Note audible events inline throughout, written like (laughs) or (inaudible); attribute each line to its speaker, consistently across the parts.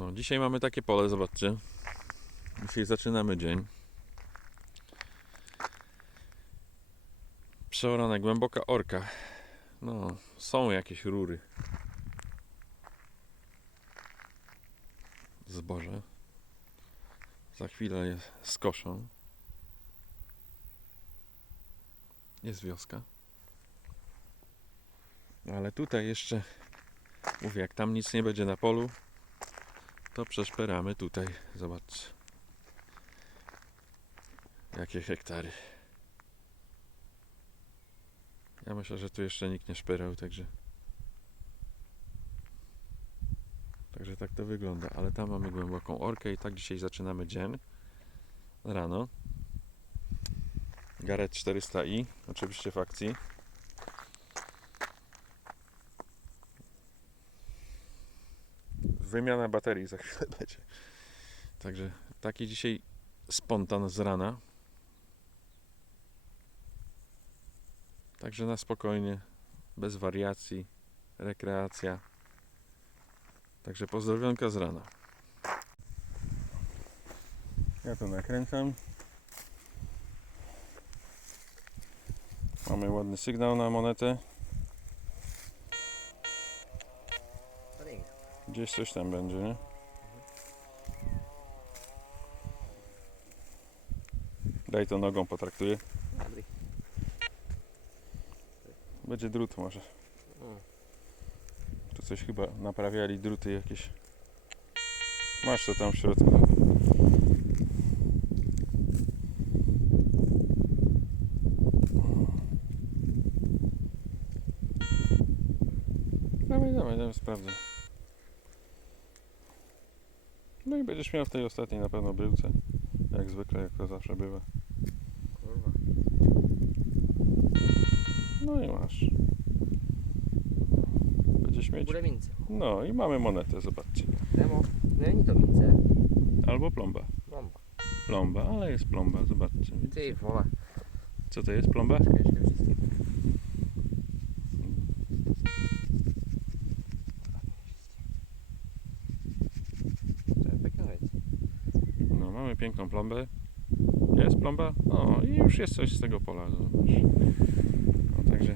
Speaker 1: No, dzisiaj mamy takie pole, zobaczcie. Dzisiaj zaczynamy dzień. Przeorana głęboka orka. No, są jakieś rury. Zboże. Za chwilę je skoszą. Jest wioska. Ale tutaj jeszcze, mówię, jak tam nic nie będzie na polu, to przeszperamy tutaj. Zobaczcie. Jakie hektary. Ja myślę, że tu jeszcze nikt nie szperał, także. Także tak to wygląda. Ale tam mamy głęboką orkę i tak dzisiaj zaczynamy dzień. Rano. Gareth 400i, oczywiście w akcji. Wymiana baterii za chwilę (laughs) będzie. Także taki dzisiaj spontan z rana. Także na spokojnie, bez wariacji, rekreacja. Także pozdrowionka z rana. Ja to nakręcam. Mamy ładny sygnał na monetę. Gdzieś coś tam będzie, nie? Daj to nogą potraktuję. Będzie drut może. Tu coś chyba naprawiali druty jakieś. Masz to tam w środku. Dawaj, dawaj, dawaj, sprawdzę. No i będziesz miał w tej ostatniej na pewno bryłce. Jak zwykle, jak to zawsze bywa.
Speaker 2: Kurwa.
Speaker 1: No i masz. Będziesz mieć.
Speaker 2: Mince.
Speaker 1: No i mamy monetę, zobaczcie.
Speaker 2: Nemo, není to mince.
Speaker 1: Albo plomba.
Speaker 2: Bomba.
Speaker 1: Plomba, ale jest plomba, zobaczcie.
Speaker 2: Ty vole.
Speaker 1: Co to jest plomba?
Speaker 2: Ještě přistím. To je pěkná věc.
Speaker 1: No, mamy piękną plombę. Jest plomba? O, i już jest coś z tego pola. Zobacz. No, także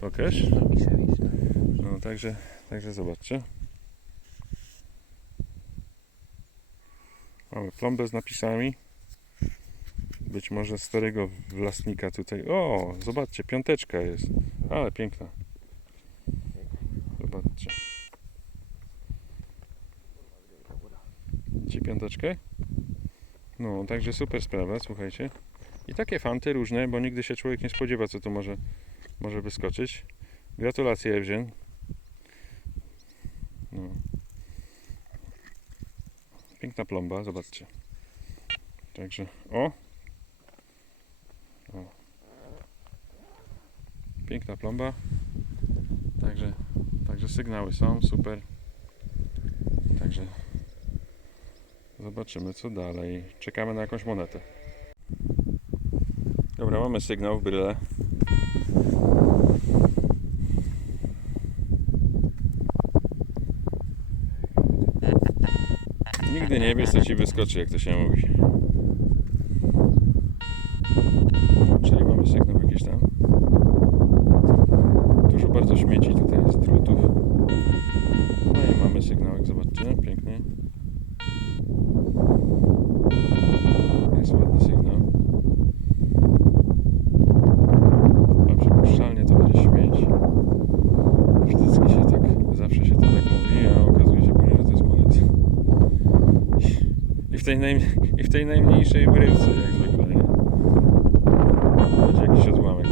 Speaker 1: pokaż. No, także, także zobaczcie. Mamy plombę z napisami. Być może starego własnika tutaj. O, zobaczcie, piąteczka jest. Ale piękna. Zobaczcie. Ci piąteczkę? No, także super sprawa, słuchajcie. I takie fanty różne, bo nigdy się człowiek nie spodziewa, co tu może, może wyskoczyć. Gratulacje, Ewzien. No. Piękna plomba, zobaczcie. Także, o. o. Piękna plomba. Także, także sygnały są, super. Także zobaczymy co dalej. Czekamy na jakąś monetę. Dobra, mamy sygnał w bryle. Nigdy nie wiesz, co ci wyskoczy, jak to się mówi. Czyli mamy sygnał jakiś tam. Dużo bardzo śmieci tutaj jest, drutów. No i mamy sygnał, jak zobaczcie, pięknie. Tej, najm- I w tej najmniejszej bryłce, jak zwykle, nie? Będzie jakiś odłamek.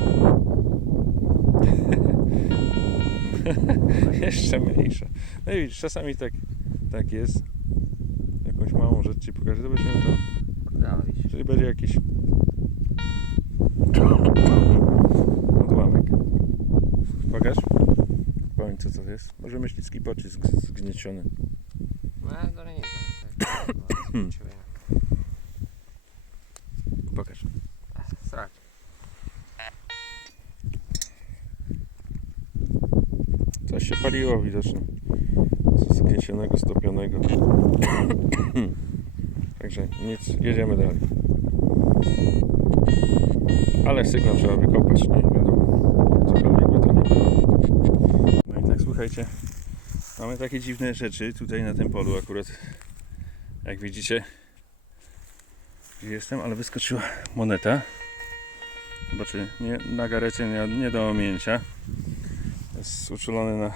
Speaker 1: (laughs) Jeszcze mniejsza. No i widzisz, czasami tak, tak jest. Jakąś małą rzecz ci pokażę, to będziemy to, czyli będzie jakiś odłamek. Pokaż? Powiem co to jest. Może myślicki pocisk zgnieciony.
Speaker 2: Ne, to není to. to je pičovina.
Speaker 1: Pokaż.
Speaker 2: Srač.
Speaker 1: Coś się paliło widocznie. Co zgniecione. naniesionego, stopionego. (coughs) Także nic, jedziemy dalej. Ale sygnał trzeba wykopać, nie wiadomo. Cokolwiek by to nie. No i tak słuchajcie, mamy takie dziwne rzeczy tutaj na tym polu akurat. Jak widzicie, gdzie jestem, ale wyskoczyła moneta. Zobaczcie, nie, na garecie nie, nie do ominięcia. Jest uczulony na,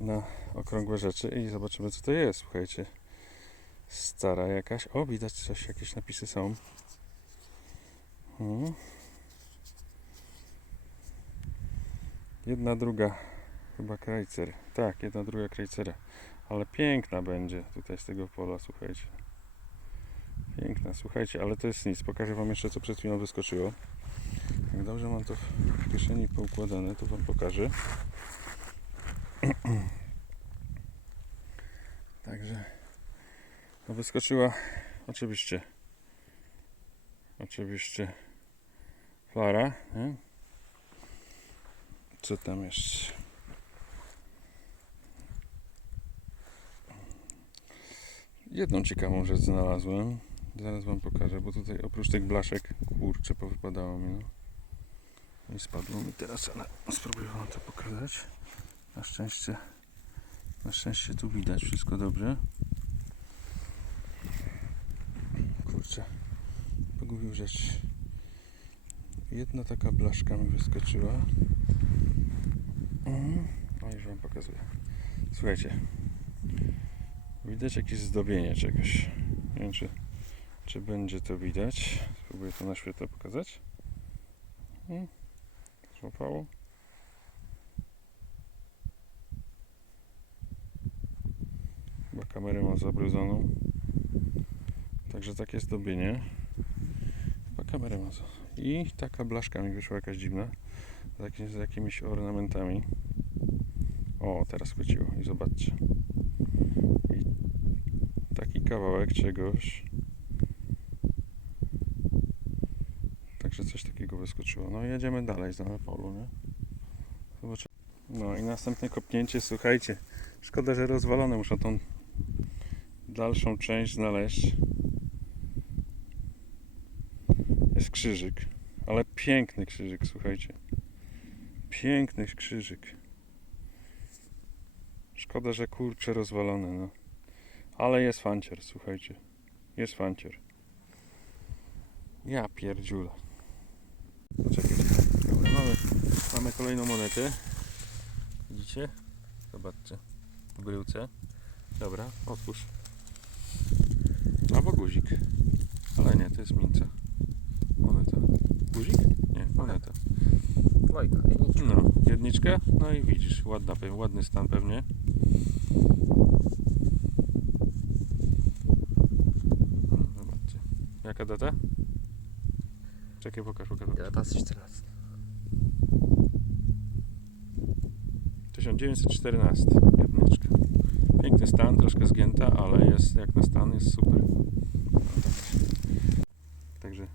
Speaker 1: na okrągłe rzeczy i zobaczymy co to jest, słuchajcie. Stara jakaś. O, widać coś, jakieś napisy są. Mhm. Jedna druga, chyba Krajcer. Tak, jedna druga Krajcera. Ale piękna będzie tutaj z tego pola, słuchajcie. Piękna, słuchajcie, ale to jest nic. Pokażę Wam jeszcze, co przed chwilą wyskoczyło. Jak dobrze mam to w kieszeni poukładane, to Wam pokażę. (clears throat) Także no wyskoczyła oczywiście oczywiście Flara, nie? Co tam jeszcze? Jedną ciekawą rzecz znalazłem. Zaraz wam pokażę, bo tutaj oprócz tych blaszek, kurczę, powypadało mi, no. I spadło mi teraz, ale spróbuję wam to pokazać. Na szczęście, na szczęście tu widać wszystko dobrze. Kurczę, pogubił rzecz. Jedna taka blaszka mi wyskoczyła. Mhm. O, już wam pokazuję. Słuchajcie, widać jakieś zdobienie czegoś. Nie wiem, czy, czy będzie to widać. Spróbuję to na świetle pokazać. Mhm. Złapało. Chyba kamerę mam zabrudzoną. Także takie zdobienie. Chyba kamerę mam za... I taka blaszka mi wyszła jakaś dziwna. Z, z jakimiś ornamentami. O, teraz chwyciło. I zobaczcie. I taki kawałek czegoś. Wyskoczyło. No i jedziemy dalej na polu, nie? Zobaczymy. No i następne kopnięcie, słuchajcie. Szkoda, że rozwalone. Muszę tą dalszą część znaleźć. Jest krzyżyk. Ale piękny krzyżyk, słuchajcie. Piękny krzyżyk. Szkoda, że kurczę rozwalony, no. Ale jest fancier, słuchajcie. Jest fancier. Ja pierdziule. Poczekajcie. Dobra, mamy, mamy kolejną monetę. Widzicie? Zobaczcie. W bryłce. Dobra, otwórz. Albo guzik. Ale nie, to jest minca. Moneta. Guzik? Nie, moneta.
Speaker 2: Dwojka, jedniczka.
Speaker 1: No, jedniczka. No i widzisz, ładna, ładny stan pewnie. No, zobaczcie. Jaka data? Czekaj, pokaż, pokaż. pokaż.
Speaker 2: Data z 14.
Speaker 1: 1914. Jedniczka. Piękny stan, troszkę zgięta, ale jest jak na stan jest super. Także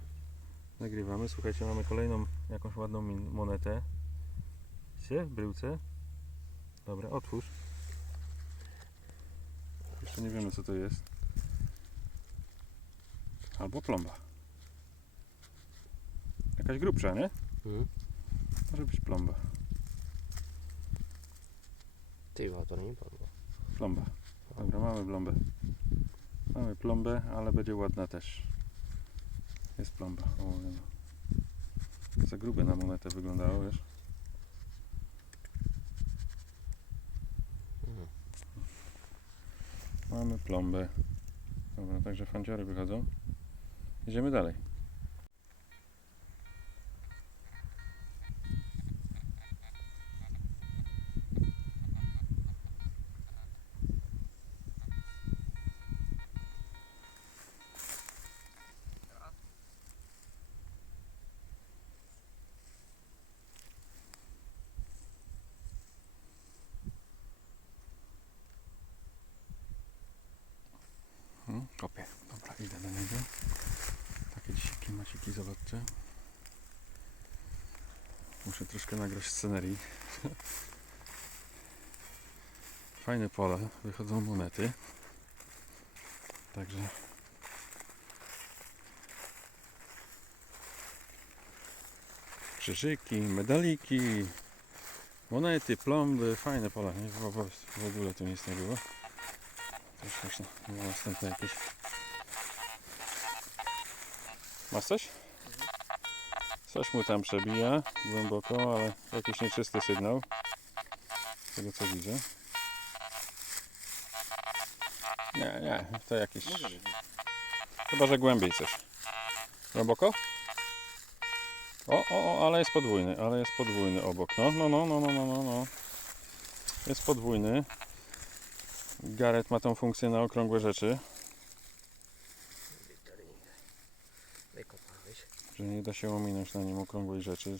Speaker 1: nagrywamy. Słuchajcie, mamy kolejną jakąś ładną monetę. Widzicie? W bryłce. Dobra, otwórz. Jeszcze nie wiemy co to jest. Albo plomba. Jakaś grubsza, nie?
Speaker 2: Mhm.
Speaker 1: Może być plomba.
Speaker 2: Ty, to nie padło.
Speaker 1: Plomba. Dobra, mamy plombę. Mamy plombę, ale będzie ładna też. Jest plomba. O, no. Za grube na monetę wyglądało, wiesz?
Speaker 2: Mhm.
Speaker 1: Mamy plombę. Dobra, także fanciory wychodzą. Idziemy dalej. Maciki, zobaczcie. Muszę troszkę nagrać scenerii. (laughs) Fajne pole, wychodzą monety. Także krzyżyki, medaliki, monety, plomby, fajne pola. Nie, w, ogóle tu nic nie było. Też właśnie było następne jakieś. Masz coś? Coś mu tam przebija głęboko, ale jakiś nieczysty sygnał. Z tego co widzę. Nie, nie, to jakiś. Chyba, że głębiej coś. Głęboko? O, o, o, ale jest podwójny, ale jest podwójny obok. No, no, no, no, no, no, no, no. Jest podwójny. Gareth ma tą funkcję na okrągłe rzeczy,
Speaker 2: Wykopałeś.
Speaker 1: że nie da się ominąć na nim okrągłej rzeczy.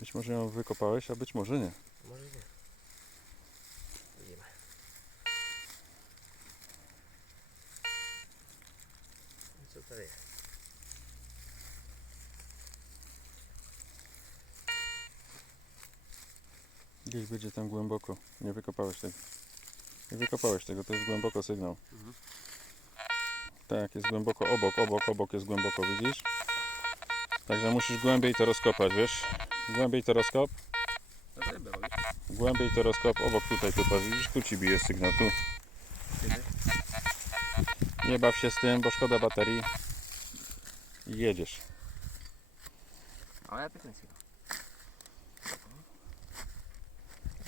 Speaker 1: Być może ją wykopałeś, a być może nie.
Speaker 2: Może nie. Widzimy. Co to jest?
Speaker 1: Gdzieś będzie tam głęboko. Nie wykopałeś tego. Nie wykopałeś tego, to jest głęboko sygnał.
Speaker 2: Mhm.
Speaker 1: Tak, jest głęboko obok, obok, obok jest głęboko, widzisz? Także musisz głębiej to rozkopać, wiesz? Głębiej to rozkop, głębiej to rozkop, obok tutaj tu widzisz? Tu ci bije sygnał, tu. Nie baw się z tym, bo szkoda baterii. I jedziesz.
Speaker 2: Ale ja nie chcę.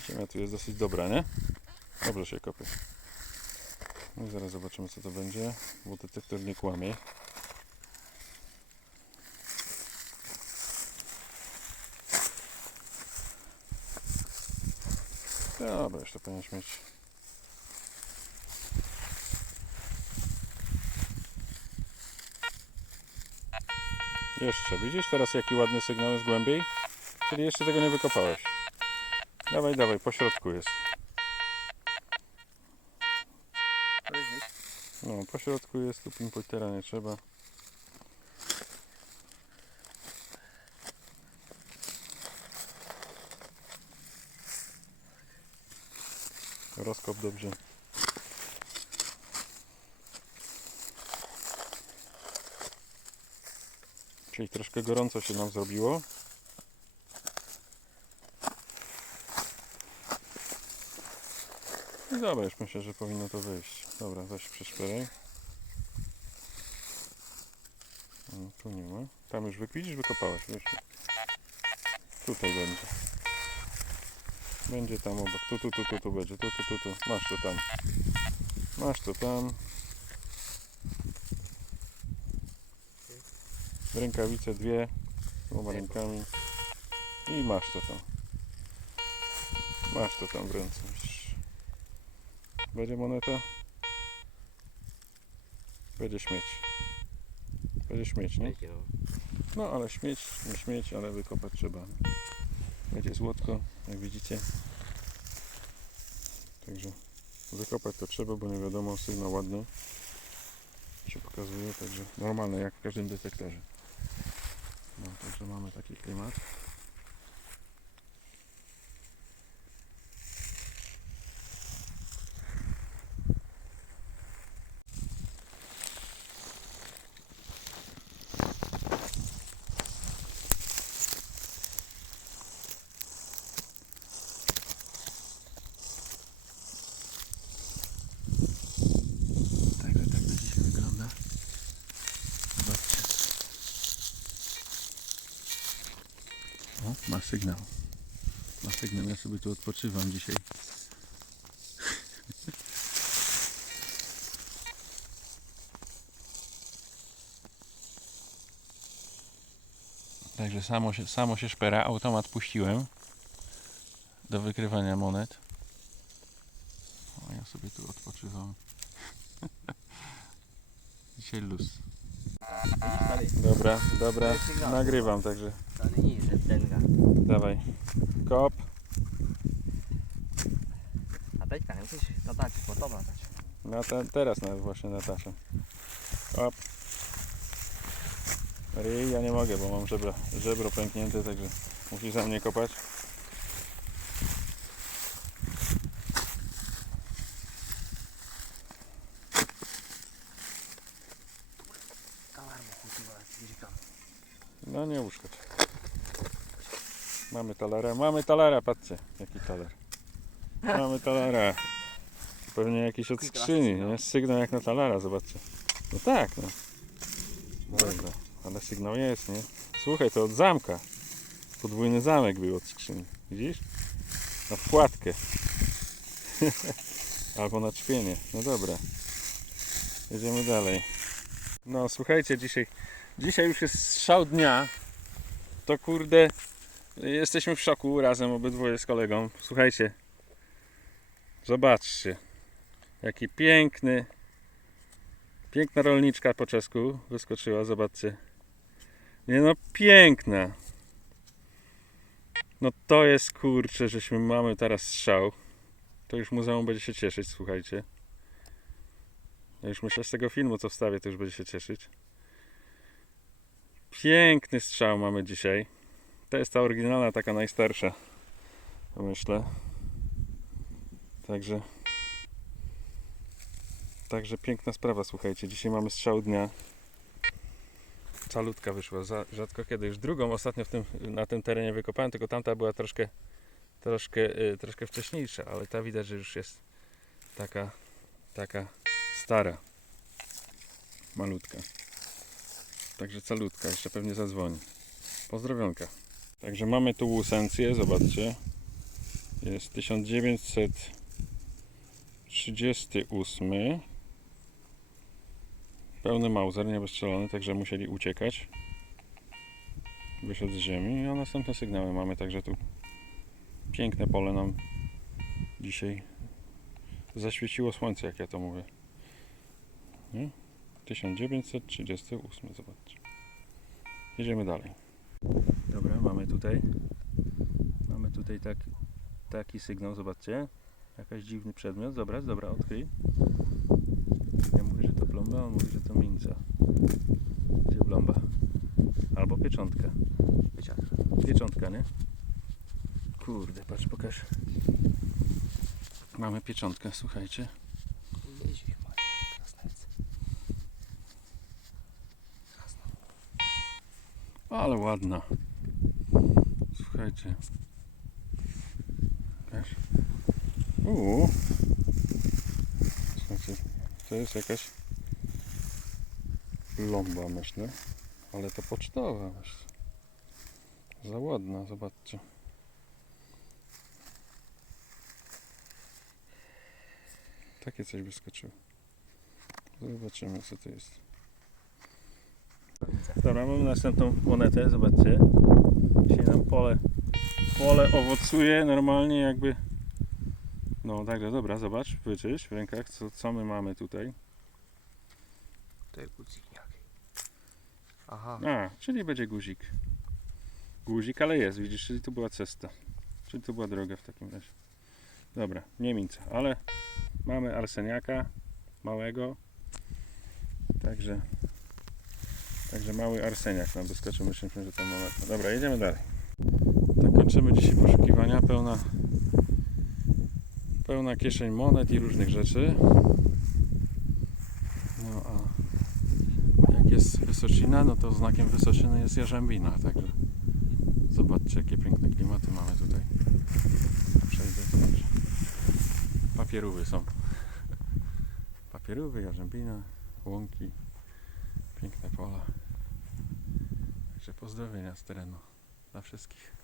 Speaker 1: Ziemia tu jest dosyć dobra, nie? Dobrze się kopie. No zaraz zobaczymy co to będzie, bo detektor nie kłamie. Dobra, to powinieneś mieć. Jeszcze, widzisz teraz jaki ładny sygnał jest głębiej? Czyli jeszcze tego nie wykopałeś. Dawaj, dawaj, po środku jest.
Speaker 2: To jest gdzieś.
Speaker 1: No, po środku jest, tu pinpointera nie trzeba. Rozkop dobrze. Czyli troszkę gorąco się nam zrobiło. I dobra, już myślę, że powinno to wyjść. Dobra, weź przeszperaj. Tu nie ma. Tam już wy, widzisz, wykopałeś, wiesz. Tutaj będzie. Będzie tam obok. Tu, tu, tu, tu, tu będzie. Tu, tu, tu, tu. Masz to tam. Masz to tam. Rękawice dwie. Dwoma rękami. I masz to tam. Masz to tam w ręce. Będzie moneta? Będzie śmieć. Będzie śmieć, nie?
Speaker 2: No.
Speaker 1: No ale śmieć, nie śmieć, ale wykopać trzeba. Będzie złotko, jak widzicie. Także wykopać to trzeba, bo nie wiadomo, sygnał ładny się pokazuje, także normalne jak w każdym detektorze. No, także mamy taki klimat. Także tak to dzisiaj wygląda. Zobaczcie. O, ma sygnał. Ma sygnał, ja sobie tu odpoczywam dzisiaj. Także samo się, samo się szpera, automat puściłem do wykrywania monet. O, ja sobie tu odpoczywam. (laughs) Dzisiaj luz. Dobra, dobra, nagrywam, także
Speaker 2: Stary nie, że tenga.
Speaker 1: Dawaj. Kop.
Speaker 2: A teď tam jesteś, to tak, potom latać.
Speaker 1: No te, teraz nawet właśnie Natasza. Kop. Ryj, ja nie mogę, bo mam żebro, żebro pęknięte, także musisz za mnie kopać. No nie uszkodź. Mamy talerę, mamy talera, patrzcie, jaki taler. Mamy talera. Pewnie jakiś od skrzyni, nie? Sygnał jak na talera, zobaczcie. No tak, no. Dobra, ale sygnał jest, nie? Słuchaj, to od zamka. Podwójny zamek był od skrzyni. Widzisz? Na wkładkę. (laughs) Albo na czpienie. No dobra. Jedziemy dalej. No słuchajcie, dzisiaj, dzisiaj już jest szał dnia. To kurde, jesteśmy w szoku razem obydwoje z kolegą. Słuchajcie, zobaczcie, jaki piękny, piękna rolniczka po czesku wyskoczyła, zobaczcie. Nie no, piękna. No to jest kurczę, żeśmy mamy teraz strzał. To już muzeum będzie się cieszyć, słuchajcie. Ja już myślę z tego filmu, co wstawię, to już będzie się cieszyć. Piękny strzał mamy dzisiaj. To jest ta oryginalna, taka najstarsza. Myślę. Także. Także piękna sprawa, słuchajcie. Dzisiaj mamy strzał dnia. Calutka wyszła. Za, rzadko kiedy. Już drugą ostatnio w tym, na tym terenie wykopałem, tylko tamta była troszkę, troszkę, y, troszkę wcześniejsza, ale ta widać, że już jest taka, taka stara. Malutka. Także calutka, jeszcze pewnie zadzwoni. Pozdrowionka. Także mamy tu łusencję, zobaczcie. Jest 1938. Pełny Mauser, niewystrzelony, także musieli uciekać. Wyszedł z ziemi, a następne sygnały mamy, także tu piękne pole nam dzisiaj zaświeciło słońce, jak ja to mówię. Nie? 1938, zobaczcie. Jedziemy dalej. Dobra, mamy tutaj mamy tutaj tak, taki sygnał, zobaczcie. Jakaś dziwny przedmiot. Dobra, dobra, odkryj. Ja mówię, że to plomba, on mówi, że to minca. Gdzie plomba? Albo pieczątka. Pieczątka, nie? Kurde, patrz, pokaż. Mamy pieczątkę, słuchajcie. Ale ładna. Słuchajcie. Pokaż. Uuu. Słuchajcie, to jest jakaś lomba, myślę. Ale to pocztowa, myślę. Za ładna, zobaczcie. Takie coś wyskoczyło. Zobaczymy, co to jest. Dobra, mamy następną monetę, zobaczcie. Dzisiaj nam pole, pole owocuje normalnie jakby... No także dobra, zobacz, wyczyś w rękach, co, co my mamy tutaj.
Speaker 2: To jest guzik jaki. Aha.
Speaker 1: A, czyli będzie guzik. Guzik, ale jest, widzisz, czyli to była cesta. Czyli to była droga w takim razie. Dobra, nie minca, ale mamy arseniaka małego. Także Także mały arseniak nam wyskoczył. Myśleliśmy, że to moneta. Dobra, jedziemy dalej. Tak kończymy dzisiaj poszukiwania. Pełna, pełna kieszeń monet i różnych rzeczy. No a jak jest Wysocina, no to znakiem Wysociny jest Jarzębina. Także zobaczcie, jakie piękne klimaty mamy tutaj. Przejdę, zobaczę. Papierówy są. (laughs) Papierówy, Jarzębina, łąki. Piękne pola. Także pozdrowienia z terenu dla wszystkich.